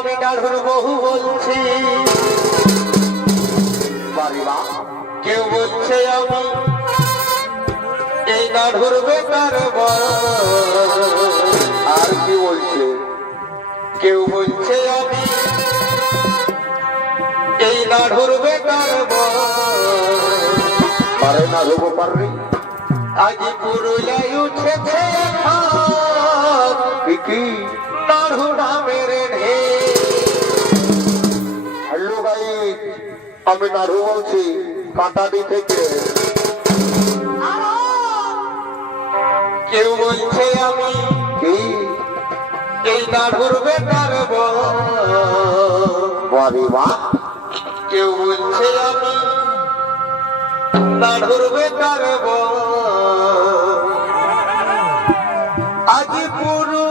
আমি নাড়ুর বহু বলছি, কেউ বলছে আমি এই নাড়ুর বেকার বউ। আর কি বলছে? কেউ বলছে আমি এই নাড়ুর বেকার বউ। পারে না রোগ পারবি। আজ পুরুলিয়ায় উঠেছে কি নাড়ু নামের ঢেউ। হ্যালো গাইস, আমি নাড়ু বলছি কাটাডি থেকে। কেউ বলছে আমি কি এই নাড়ুর বেকার বউ। কেউ বলছে আমি নাড়ুর বেকার বউ। আজ পুরো